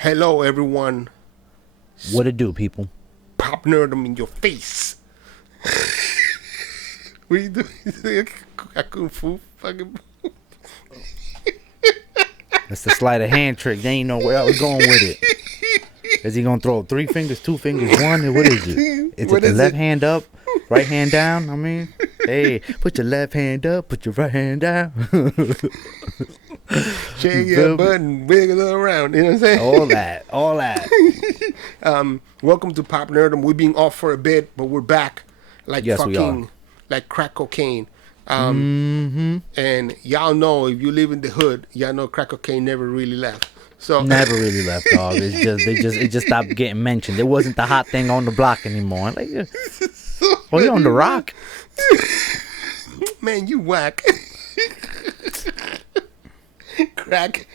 Hello, everyone. What it do, people? PopNerdom in your face. What are you doing? I couldn't fool fucking. That's the sleight of hand trick. They ain't know where I was going with it. Is he gonna throw 3 fingers, 2 fingers, 1? What is it? Is it the left hand up, right hand down? I mean, hey, put your left hand up, put your right hand down. Shake your butt and wiggle it around. You know what I'm saying? All that. Welcome to PopNerdom. We're being off for a bit, but we're back like Yes, we are. like crack cocaine. And y'all know, if you live in the hood, y'all know crack cocaine never really left. So Never really left, dog. It just stopped getting mentioned. It wasn't the hot thing on the block anymore. Like, oh, you on the rock? Man, you whack. Crack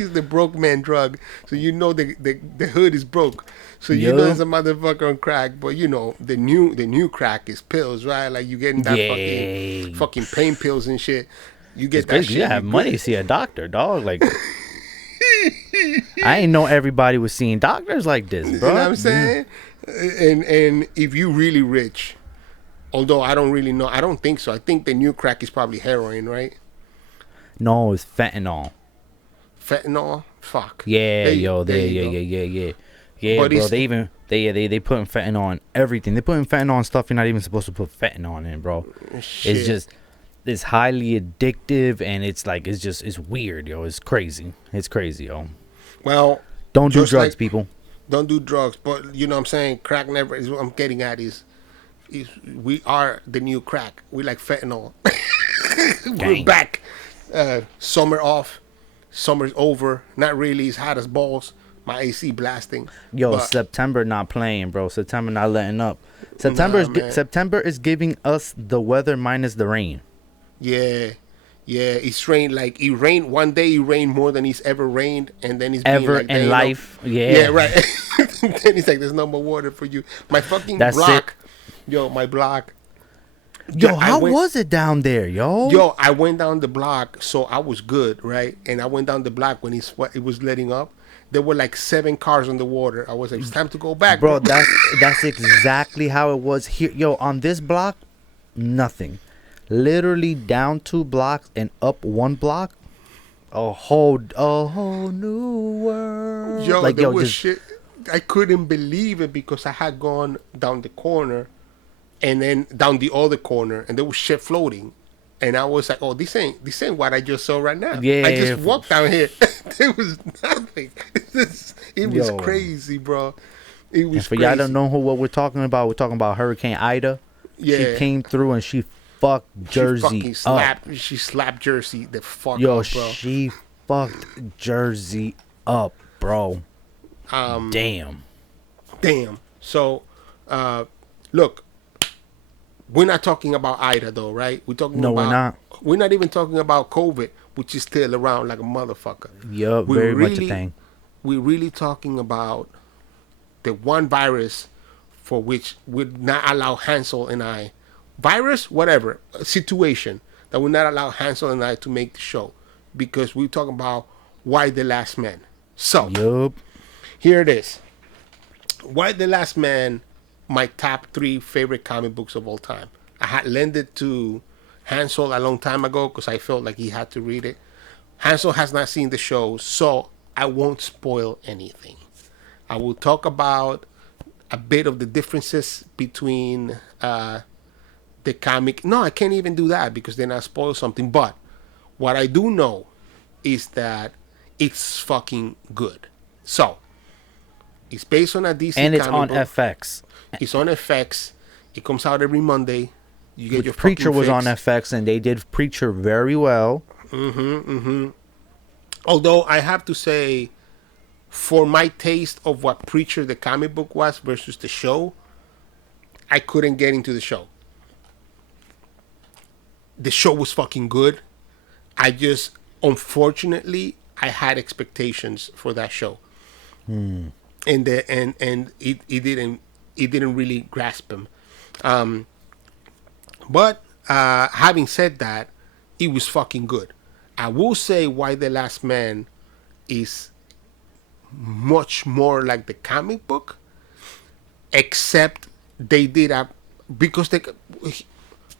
is the broke man drug. So you know the hood is broke. So you know there's a motherfucker on crack. But you know the new crack is pills, right? Like you getting that fucking pain pills and shit. You get that shit. You have money to see a doctor, dog. Like, I ain't know everybody was seeing doctors like this, bro. You know what I'm saying? And if you really rich, although I don't really know, I don't think so. I think the new crack is probably heroin, right? No, it's fentanyl. Fentanyl? Fuck. Yeah, Yeah. bro. They putting fentanyl on everything. They putting fentanyl on stuff you're not even supposed to put fentanyl in, bro. Shit. It's highly addictive, and it's weird, yo. It's crazy, yo. Well, Don't do drugs, people. Don't do drugs, but you know what I'm saying? Crack never is what I'm getting at is we are the new crack. We like fentanyl. We're back. Summer off. Summer's over. Not really. It's hot as balls. My AC blasting. Yo, September not playing, bro. September not letting up. September is giving us the weather minus the rain. Yeah. It's rained like it rained one day. It rained more than it's ever rained, and then it's ever like, in life. Yeah, right. Then it's like there's no more water for you. My fucking block. Yo, my block. Yo, how was it down there, yo? Yo, I went down the block, so I was good, right? And I went down the block when it was letting up. There were like 7 cars on the water. I was like, it's time to go back, bro. That's exactly how it was here. Yo, on this block, nothing. Literally down 2 blocks and up 1 block, a whole new world. Yo, like, there was shit. I couldn't believe it because I had gone down the corner and then down the other corner, and there was shit floating, and I was like, "Oh, this ain't what I just saw right now." Yeah, I just walked down here. There was nothing. It was crazy, bro. It was. And for y'all don't know what we're talking about, we're talking about Hurricane Ida. Yeah, she came through and she fucked Jersey up. She slapped Jersey the fuck up, bro. She fucked Jersey up, bro. Damn. So, look. We're not talking about Ida, though, right? We're talking about... we're not. We're not even talking about COVID, which is still around like a motherfucker. Yup, very much a thing. We're really talking about the one virus for which would not allow Hansel and I... Virus? Whatever. A situation that would not allow Hansel and I to make the show. Because we're talking about Why the Last Man. So, here it is. Why the Last Man... my top 3 favorite comic books of all time. I had lent it to Hansel a long time ago because I felt like he had to read it. Hansel has not seen the show, so I won't spoil anything. I will talk about a bit of the differences between the comic. No, I can't even do that because then I spoil something. But what I do know is that it's fucking good. So, it's based on a DC and it's comic on book. FX. It's on FX. It comes out every Monday. You get your Preacher was fix. on FX, and they did Preacher very well. Although I have to say, for my taste of what Preacher the comic book was versus the show, I couldn't get into the show. The show was fucking good. Unfortunately, I had expectations for that show, and it didn't really grasp him. But having said that, it was fucking good. I will say Why the Last Man is much more like the comic book, except they did a because they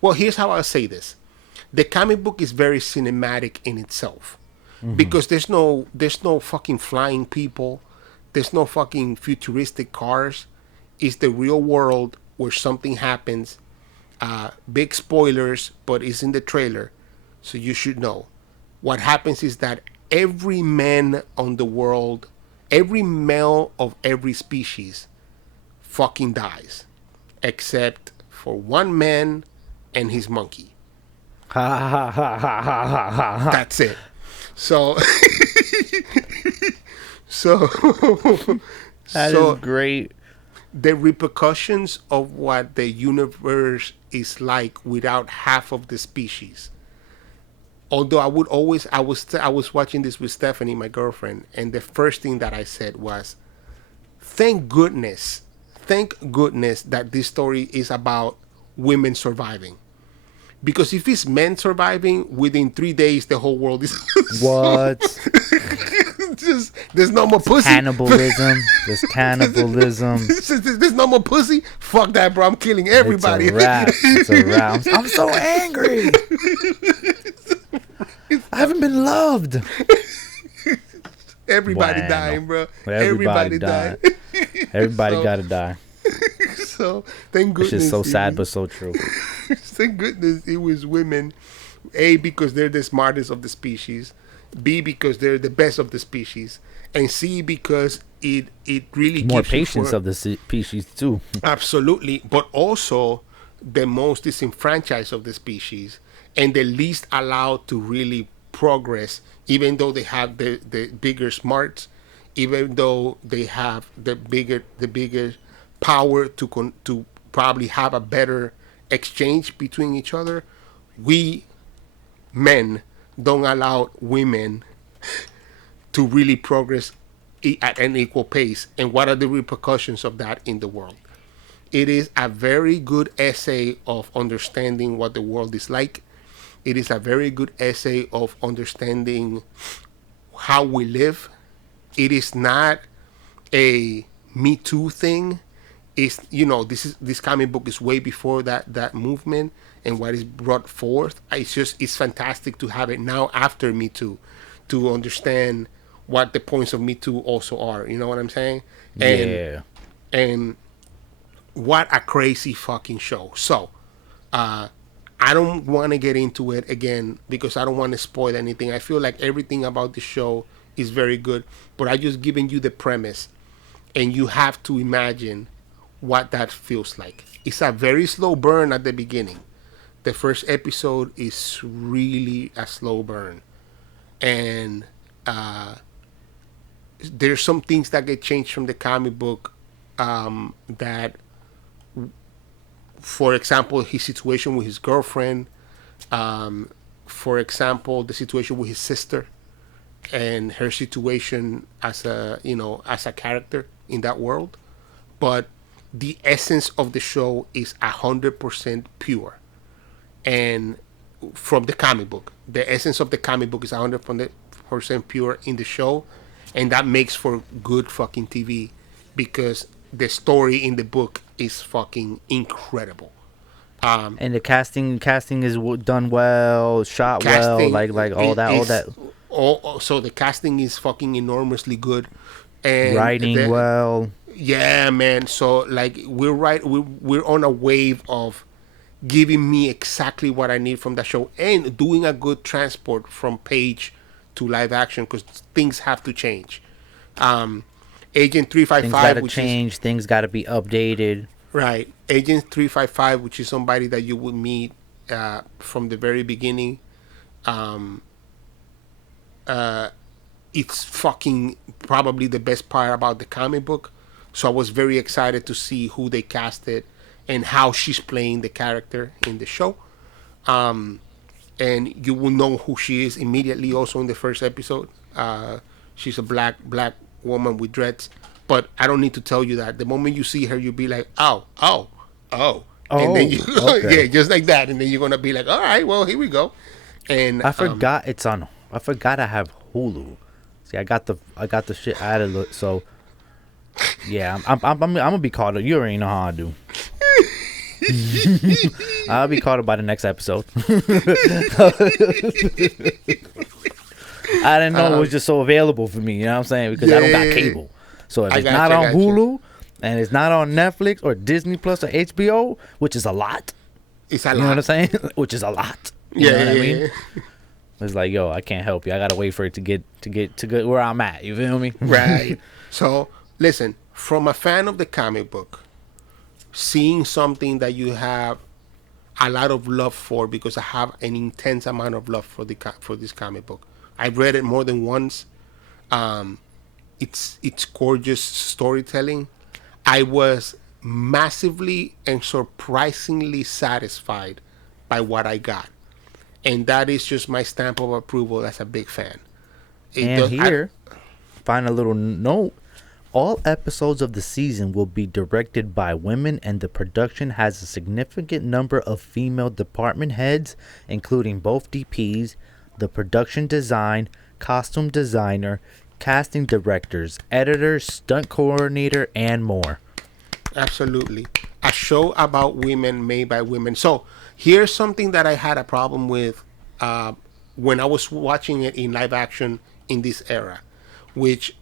well, here's how I'll say this. The comic book is very cinematic in itself because there's no fucking flying people, there's no fucking futuristic cars. It's the real world where something happens. Big spoilers, but it's in the trailer, so you should know. What happens is that every man on the world, every male of every species, fucking dies, except for one man and his monkey. Ha ha ha ha ha ha ha ha. That's it. So, so, That so is great. the repercussions of what the universe is like without half of the species. Although I was watching this with Stephanie, my girlfriend, and the first thing that I said was, thank goodness that this story is about women surviving. Because if it's men surviving, within 3 days the whole world is What? just there's no more pussy. Cannibalism. There's cannibalism. There's no more pussy. Fuck that, bro. I'm killing everybody. It's a wrap. It's a wrap. I'm so angry. I haven't been loved. Everybody Bueno. dying, bro. Everybody dying. Everybody So- gotta die. So thank It's goodness. just so sad, but so true. Thank goodness it was women. A, because they're the smartest of the species. B, because they're the best of the species. And C, because it really More gives you patience of the species too. Absolutely, but also the most disenfranchised of the species and the least allowed to really progress, even though they have the bigger smarts, even though they have the bigger power to probably have a better exchange between each other. We men don't allow women to really progress at an equal pace. And what are the repercussions of that in the world? It is a very good essay of understanding what the world is like. It is a very good essay of understanding how we live. It is not a Me Too thing. It's, this comic book is way before that movement and what is brought forth. It's fantastic to have it now after Me Too, to understand what the points of Me Too also are. You know what I'm saying? Yeah. And what a crazy fucking show. So, I don't want to get into it again because I don't want to spoil anything. I feel like everything about the show is very good, but I just given you the premise, and you have to imagine what that feels like. It's a very slow burn at the beginning. The first episode is really a slow burn, and there's some things that get changed from the comic book, that, for example, his situation with his girlfriend, for example, the situation with his sister, and her situation as a character in that world. But the essence of the show is 100% pure, and from the comic book, the essence of the comic book is 100% pure in the show, and that makes for good fucking TV because the story in the book is fucking incredible. And the casting is done well, shot well, like all that. So the casting is fucking enormously good, and Writing well. Yeah, man. So like we're on a wave of giving me exactly what I need from that show and doing a good transport from page to live action because things have to change. Agent 355, Things gotta change. Things gotta be updated. Right. Agent 355, which is somebody that you would meet from the very beginning. It's fucking probably the best part about the comic book. So I was very excited to see who they casted and how she's playing the character in the show. And you will know who she is immediately also in the first episode. She's a black woman with dreads. But I don't need to tell you that. The moment you see her, you'll be like, oh. And then okay. yeah, just like that. And then you're going to be like, all right, well, here we go. And I forgot I have Hulu. See, I got the shit out of it. So yeah, I'm gonna be caught up. You already know how I do. I'll be caught up by the next episode. I didn't know it was just so available for me. You know what I'm saying? Because I don't got cable. So if it's not on Hulu and it's not on Netflix or Disney Plus or HBO, which is a lot. It's a lot. You know what I'm saying? Which is a lot. You know what I mean? It's like, yo, I can't help you. I gotta wait for it to get where I'm at. You feel me? Right. So listen, from a fan of the comic book, seeing something that you have a lot of love for, because I have an intense amount of love for for this comic book. I've read it more than once. It's gorgeous storytelling. I was massively and surprisingly satisfied by what I got, and that is just my stamp of approval as a big fan. Find a little note. All episodes of the season will be directed by women, and the production has a significant number of female department heads, including both DPs, the production design, costume designer, casting directors, editors, stunt coordinator, and more. Absolutely. A show about women made by women. So here's something that I had a problem with when I was watching it in live action in this era, which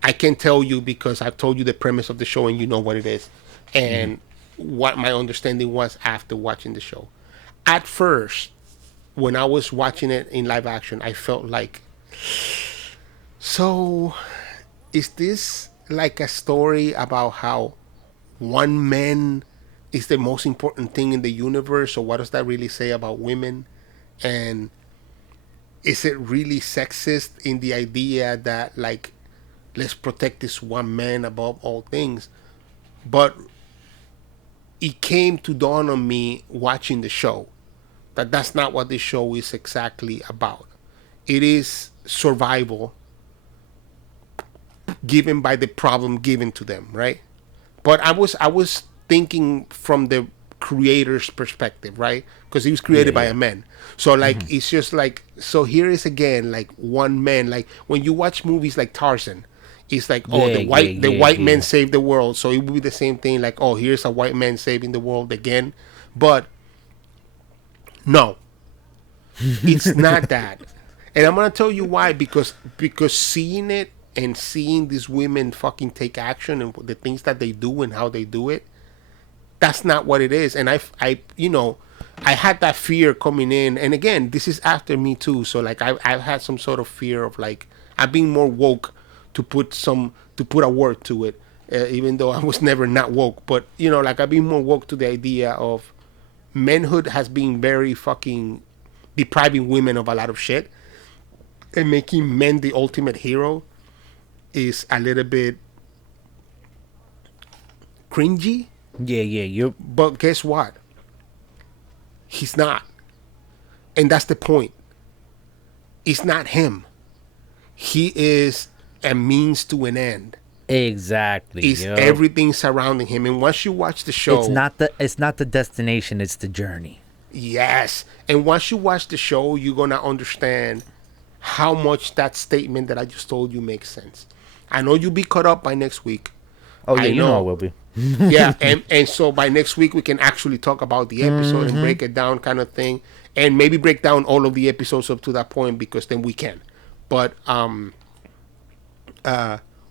I can tell you because I've told you the premise of the show and you know what it is and what my understanding was after watching the show. At first, when I was watching it in live action, I felt like, so is this like a story about how one man is the most important thing in the universe? So what does that really say about women? And is it really sexist in the idea that, like, let's protect this one man above all things? But it came to dawn on me watching the show that that's not what this show is exactly about. It is survival given by the problem given to them, right? But I was thinking from the creator's perspective, right? Because he was created by a man. So like it's just like, so here is again like one man. Like when you watch movies like Tarzan, it's like, oh, the white man saved the world. So it would be the same thing, like, oh, here's a white man saving the world again. But no, it's not that. And I'm gonna tell you why. Because seeing it and seeing these women fucking take action and the things that they do and how they do it, that's not what it is. And I had that fear coming in. And again, this is after Me Too, so like I've had some sort of fear of like I've been more woke to put a word to it, even though I was never not woke. But like I've been more woke to the idea of manhood has been very fucking depriving women of a lot of shit, and making men the ultimate hero is a little bit cringy. Yeah. But guess what? He's not. And that's the point. It's not him. He is a means to an end. Exactly. It's everything surrounding him. And once you watch the show, it's not the destination, it's the journey. Yes. And once you watch the show, you're gonna understand how much that statement that I just told you makes sense. I know you'll be caught up by next week. Oh yeah, you know I will be. Yeah, and so by next week we can actually talk about the episode and break it down, kind of thing, and maybe break down all of the episodes up to that point, because then we can. But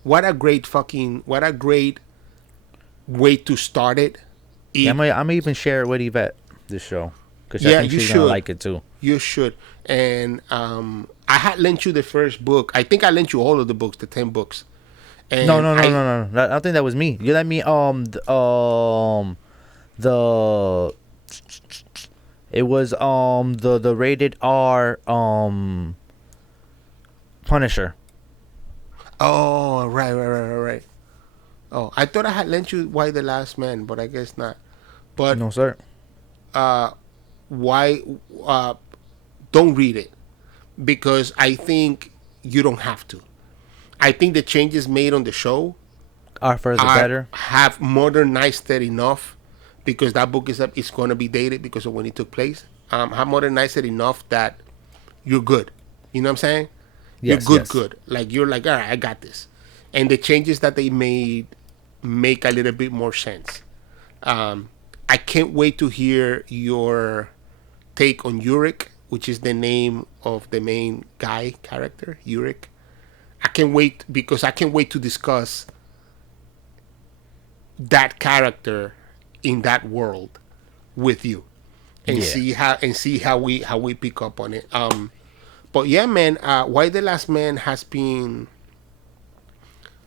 what a great way to start it. I'm gonna even share it with Yvette, this show, because I think she's gonna like it too. You should. And I had lent you the first book. I think I lent you all of the books, the 10 books. And no. I don't think that was me. You let me it was the rated R Punisher. Oh, right. Oh, I thought I had lent you Why the Last Man, but I guess not. But no, sir. Why don't read it, because I think you don't have to. I think the changes made on the show are further better. Have modernized it enough, because that book is going to be dated because of when it took place. Have modernized it enough that you're good. You know what I'm saying? You're Yes, good, yes. good. Like you're like, all right, I got this. And the changes that they made make a little bit more sense. Um, I can't wait to hear your take on Yurik, which is the name of the main guy character, Yurik. I can't wait because I can't wait to discuss that character in that world with you and Yeah. see how we pick up on it. But yeah, man, Why the Last Man has been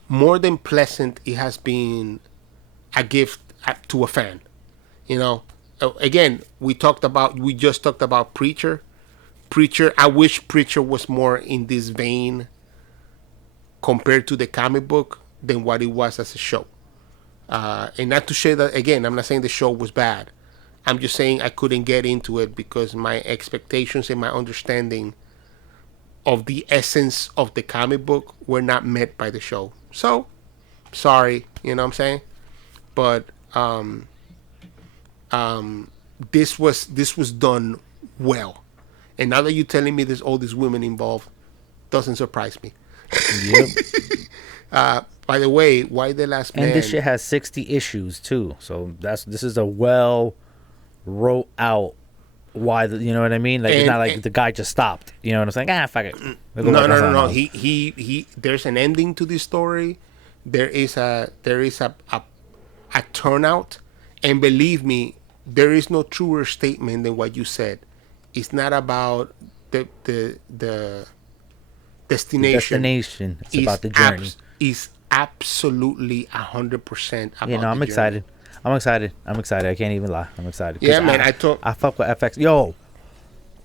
more than pleasant. It has been a gift to a fan. You know, again, we just talked about Preacher. Preacher, I wish Preacher was more in this vein compared to the comic book than what it was as a show. And not to say that again, I'm not saying the show was bad. I'm just saying I couldn't get into it because my expectations and my understanding of the essence of the comic book were not met by the show. So, sorry, you know what I'm saying? But this was done well. And now that you're telling me there's all these women involved, doesn't surprise me. Yep. By the way, Why the Last And this Man? shit has 60 issues too. So this is a well wrote out why you know what I mean? Like it's not like And the guy just stopped. You know what I'm saying? Fuck it. We'll go no, work no, on no, something no. else. He. There's an ending to this story. There is a turnout, and believe me, there is no truer statement than what you said. It's not about the The destination. destination. It's Is about the journey. is absolutely 100% about Yeah, no, the I'm journey. excited. I'm excited. I'm excited. I can't even lie. I'm excited. 'Cause Yeah, man. I fuck with FX. Yo,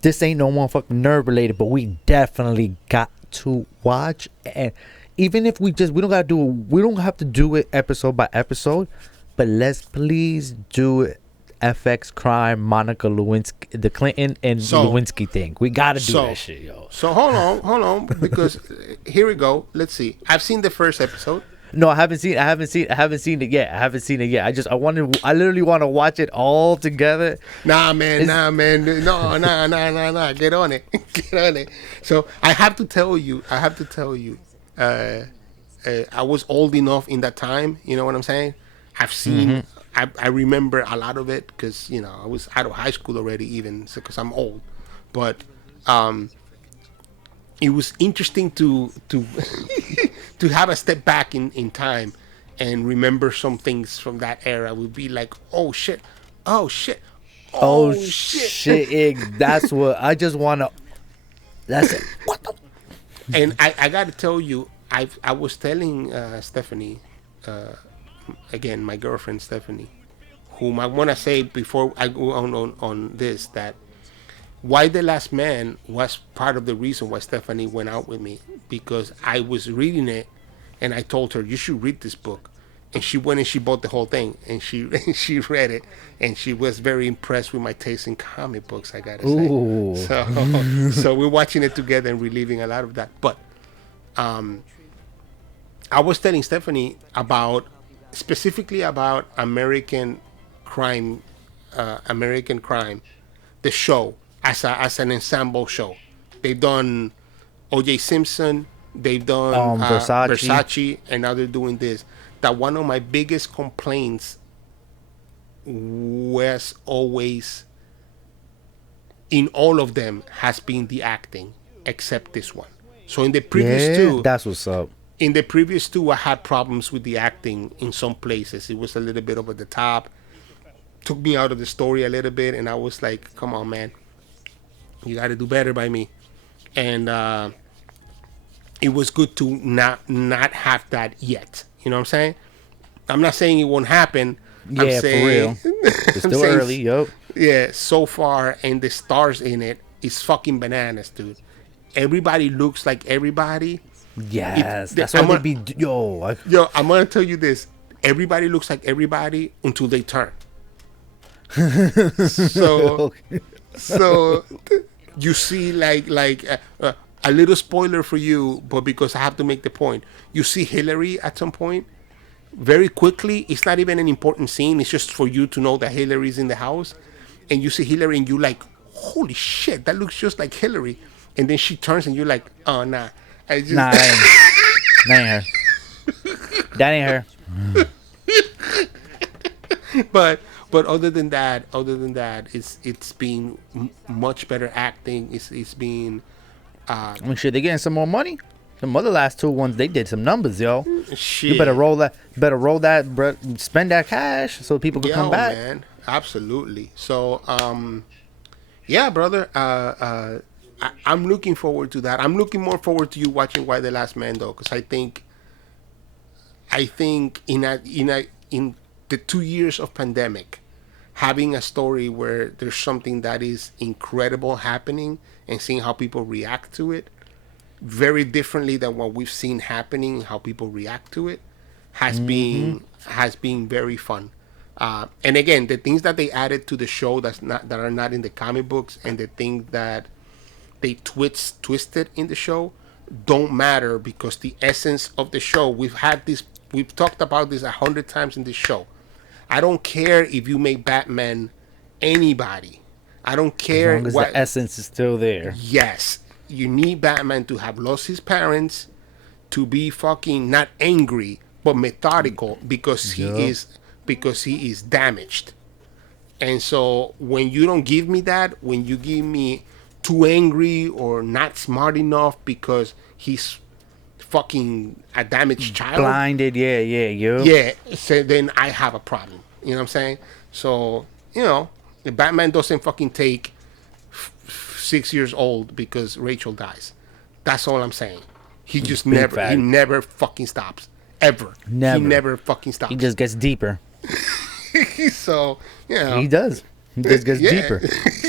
this ain't no motherfucking nerd related, but we definitely got to watch. And even if we don't gotta do we don't have to do it episode by episode, but let's please do it. FX crime, Monica Lewinsky, the Clinton and Lewinsky thing. We gotta do that shit, yo. So hold on, because here we go. Let's see. I've seen the first episode. No, I haven't seen it yet. I literally want to watch it all together. Nah, man. No, nah. Get on it. Get on it. So I have to tell you. I was old enough in that time. You know what I'm saying? I've seen. I remember a lot of it because I was out of high school already, even because I'm old. But it was interesting to to have a step back in time and remember some things from that era. Would be like, oh shit, oh shit, Oh shit. shit! That's what I just want to. That's it. What the? And I got to tell you, I was telling Stephanie, again, my girlfriend Stephanie, whom I want to say before I go on this, that Why the Last Man was part of the reason why Stephanie went out with me, because I was reading it and I told her you should read this book, and she went and she bought the whole thing and she she read it and she was very impressed with my taste in comic books. I gotta say, Ooh. so we're watching it together and reliving a lot of that. But I was telling Stephanie about specifically about American Crime, the show as an ensemble show. They've done O.J. Simpson, they've done Versace, and now they're doing this. That one of my biggest complaints was always in all of them has been the acting, except this one. So in the previous two, that's what's up. in the previous two, I had problems with the acting in some places. It was a little bit over the top, took me out of the story a little bit, and I was like, come on, man, you got to do better by me. And it was good to not have that yet. You know what I'm saying? I'm not saying it won't happen. Yeah, I'm saying, for real. It's still early, yup. Yeah, so far, and the stars in it is fucking bananas, dude. Everybody looks like everybody. Yes, that's why they be Yo, I'm gonna tell you this. Everybody looks like everybody until they turn. So, so you see, like a little spoiler for you, but because I have to make the point, you see Hillary at some point. Very quickly, it's not even an important scene. It's just for you to know that Hillary's in the house, and you see Hillary, and you like, holy shit, that looks just like Hillary. And then she turns, and you're like, oh nah. I just Nah, that ain't her. That ain't her. but other than that, it's been much better acting. It's been I mean, shit, they getting some more money. The other last two ones, they did some numbers, yo. shit. You better roll that. Spend that cash so people can come Yo, back. man, absolutely. So, yeah, brother. I'm looking forward to that. I'm looking more forward to you watching Why the Last Man, though, because I think in the 2 years of pandemic, having a story where there's something that is incredible happening and seeing how people react to it very differently than what we've seen happening, how people react to it, has been very fun. And again, the things that they added to the show that are not in the comic books, and the things that they twisted in the show don't matter, because the essence of the show, we've talked about this 100 times in this show. I don't care if you make Batman anybody. I don't As care long as what. the essence is still there. Yes, you need Batman to have lost his parents, to be fucking not angry but methodical, Yup. because he is damaged. And so when you don't give me that, when you give me too angry or not smart enough because he's fucking a damaged child, Blinded, yup. yeah, so then I have a problem. You know what I'm saying? So, the Batman doesn't fucking take 6 years old because Rachel dies. That's all I'm saying. He just Big never, he fact. never fucking stops. Ever. Never. He never fucking stops. He just gets deeper. So, He does. He just gets deeper.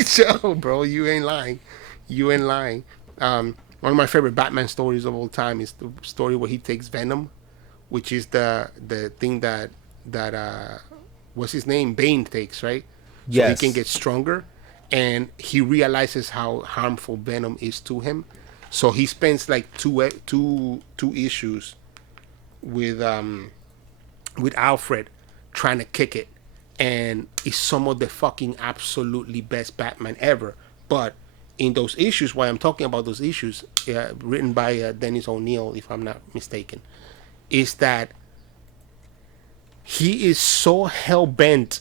So, bro, you ain't lying. You ain't lying. One of my favorite Batman stories of all time is the story where he takes Venom, which is the thing that what's his name, Bane takes, right? So Yes. he can get stronger, and he realizes how harmful Venom is to him. So he spends like two issues with Alfred trying to kick it, and it's some of the fucking absolutely best Batman ever. But in those issues, why I'm talking about those issues, written by Dennis O'Neil, if I'm not mistaken, is that he is so hell bent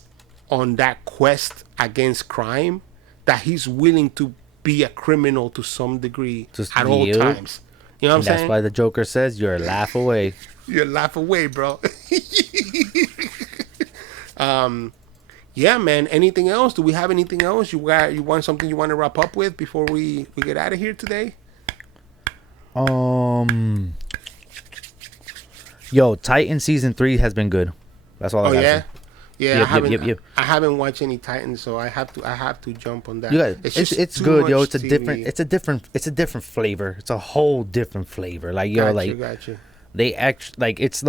on that quest against crime that he's willing to be a criminal to some degree Just at all you. times. You know what I'm That's saying? why the Joker says you're a laugh away. You laugh away, bro. Yeah, man. Anything else? Do we have anything else? You want something you want to wrap up with before we get out of here today? Yo, Titan season 3 has been good. That's all I Oh gotta yeah, say. yeah. Yep. I haven't watched any Titans, so I have to jump on that. You got just it's too good, yo. much It's a TV. different flavor. It's a whole different flavor. Like yo, Got you. they act like it's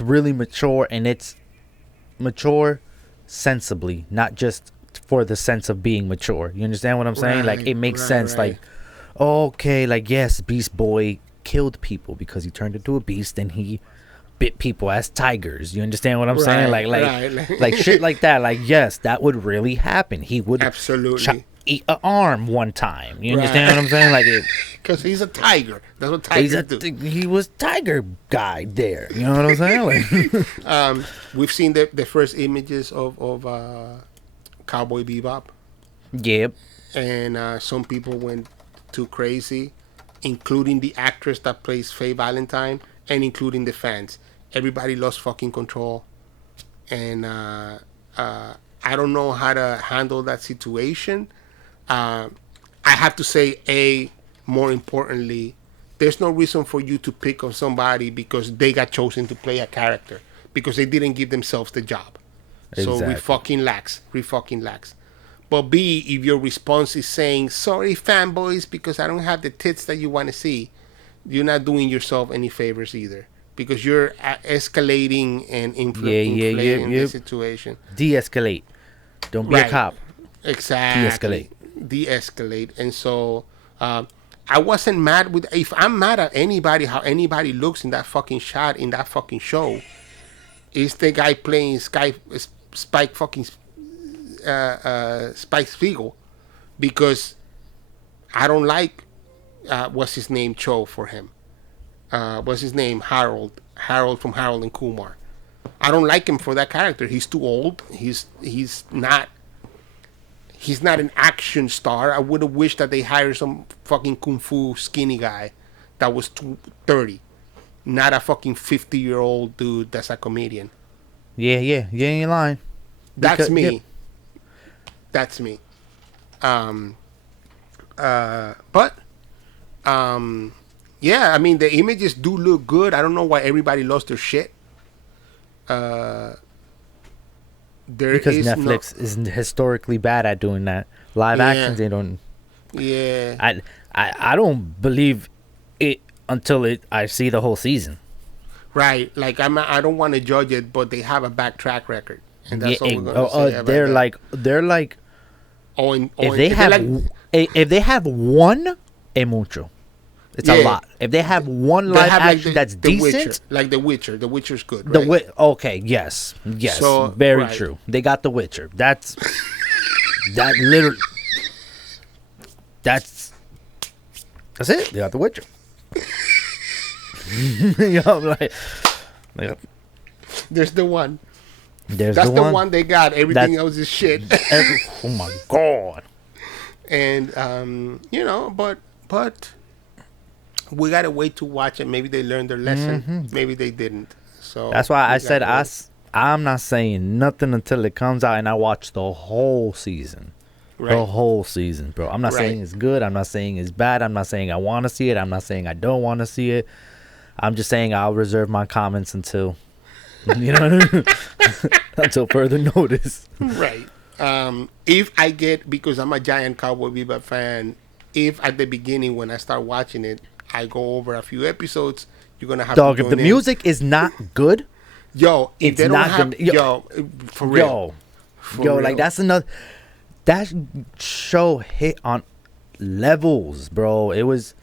really mature, and it's mature sensibly, not just for the sense of being mature. You understand what I'm saying? Like it makes sense. Right. Like okay, like yes, Beast Boy killed people because he turned into a beast and he bit people as tigers. You understand what I'm saying? Right. Like shit like that. Like yes, that would really happen. He would Absolutely. eat an arm one time. You understand what I'm saying? Like it. Because he's a tiger. That's what tigers do. He was tiger guy there. You know what I'm saying? Like, We've seen the first images of Cowboy Bebop, yep. and some people went too crazy, including the actress that plays Faye Valentine, and including the fans. Everybody lost fucking control, and I don't know how to handle that situation. I have to say, more importantly, there's no reason for you to pick on somebody because they got chosen to play a character, because they didn't give themselves the job. So we Exactly. fucking lax. But B, if your response is saying, sorry fanboys, because I don't have the tits that you want to see, you're not doing yourself any favors either. Because you're escalating and inflating the situation. De-escalate. Don't be a Right. cop. Exactly. De-escalate. And so I wasn't mad with, if I'm mad at anybody, how anybody looks in that fucking shot, in that fucking show, is the guy playing Spike fucking Spike Spiegel, because I don't like what's his name, Cho for him. What's his name, Harold from Harold and Kumar. I don't like him for that character. He's too old. He's not an action star. I would have wished that they hired some fucking kung fu skinny guy that was 30, not a fucking 50-year-old dude that's a comedian. Yeah, you ain't lying. That's me. Yep. That's me. Yeah, I mean, the images do look good. I don't know why everybody lost their shit. Because Netflix is historically bad at doing that. Live actions, they don't. Yeah. I don't believe it until I see the whole season. Right. Like I don't want to judge it, but they have a bad track record, and that's all we're gonna say about they're that. like. If they have one, es mucho. It's a lot. If they have one live action that's decent, Witcher, like The Witcher. The Witcher's good. Right? Okay, yes, so, very true. They got The Witcher. That's literally. That's it. They got The Witcher. I'm like, there's the one. That's the one they got. Everything else is shit. Oh my god. And but we gotta wait to watch it. Maybe they learned their lesson. Mm-hmm. Maybe they didn't. So that's why I said I'm not saying nothing until it comes out and I watch the whole season. Right. The whole season, bro. I'm not saying it's good. I'm not saying it's bad. I'm not saying I want to see it. I'm not saying I don't want to see it. I'm just saying I'll reserve my comments until, until further notice. Right. If I get, because I'm a giant Cowboy Bebop fan, if at the beginning when I start watching it, I go over a few episodes, you're gonna have to if the music is not good, if it's they don't not have, for real, like that's another. That show hit on levels, bro. It was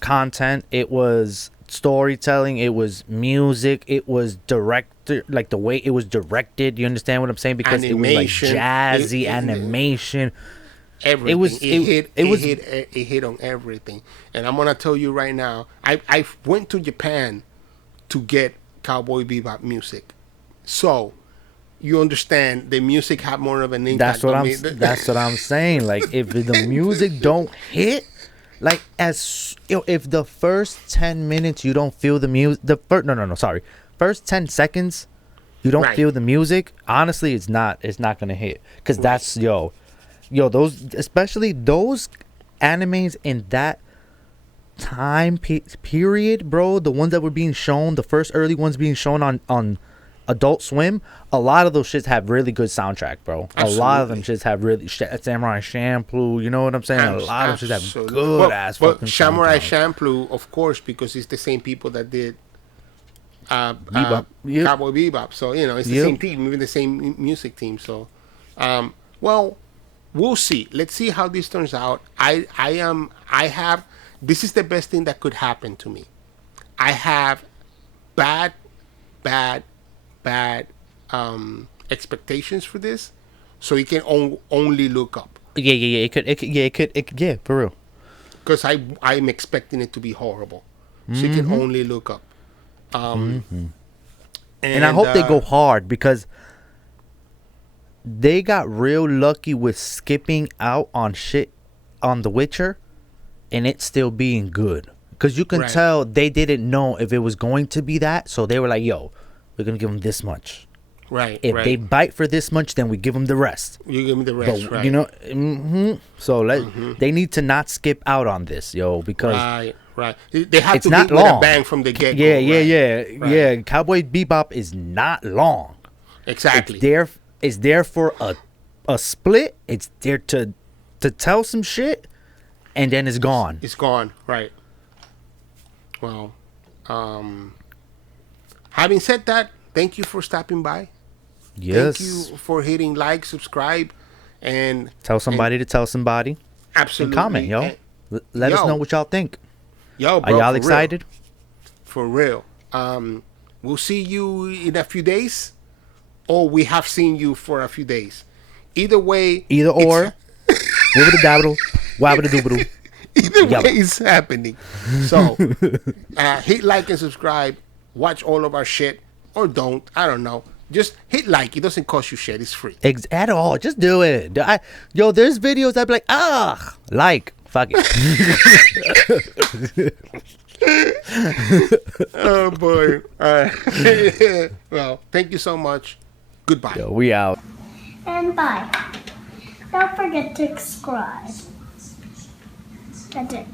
content. It was storytelling. It was music. It was directed, like the way it was directed. You understand what I'm saying? Because animation, it was like jazzy animation. Everything. It hit on everything. And I'm gonna tell you right now, I went to Japan to get Cowboy Bebop music, so. You understand the music had more of an impact. That's what I'm saying. Like if the music don't hit, like if the first 10 minutes you don't feel the music, first 10 seconds you don't feel the music. Honestly, it's not gonna hit because that's those, especially those animes in that time period, bro. The ones that were being shown, the first early ones being shown on Adult Swim, a lot of those shits have really good soundtrack, bro. Absolutely. A lot of them shits have really Samurai Champloo. You know what I'm saying? A lot of them shits have good ass fucking Samurai soundtrack. Champloo, of course, because it's the same people that did Bebop. Cowboy Bebop. So it's the same team, even the same music team. So, well, we'll see. Let's see how this turns out. This is the best thing that could happen to me. I have bad expectations for this, so you can only look up. It could, for real. Because I'm expecting it to be horrible, so you can only look up. And I hope they go hard because they got real lucky with skipping out on shit on The Witcher, and it still being good. Because you can tell they didn't know if it was going to be that, so they were like, "Yo, we're gonna give them this much. Right. If they bite for this much, then we give them the rest. You give them the rest, but, So they need to not skip out on this, because right. They have to not hit with a bang from the get go. Yeah. Cowboy Bebop is not long. Exactly. It's there for a split. It's there to tell some shit, and then it's gone. It's gone. Right. Well, having said that, thank you for stopping by. Yes. Thank you for hitting like, subscribe, and tell somebody to tell somebody. Absolutely. And comment, yo. Let us know what y'all think. Yo, bro, are y'all excited? For real. We'll see you in a few days, or we have seen you for a few days. Either way. Either or. Wibbida-dabbida, wabbida-doobida. Either way, it's happening. So, hit like and subscribe. Watch all of our shit. Or don't. I don't know. Just hit like. It doesn't cost you shit. It's free. At all. Just do it. There's videos I'd be like, like. Fuck it. Oh, boy. Well, thank you so much. Goodbye. Yo, we out. And bye. Don't forget to subscribe. That's it.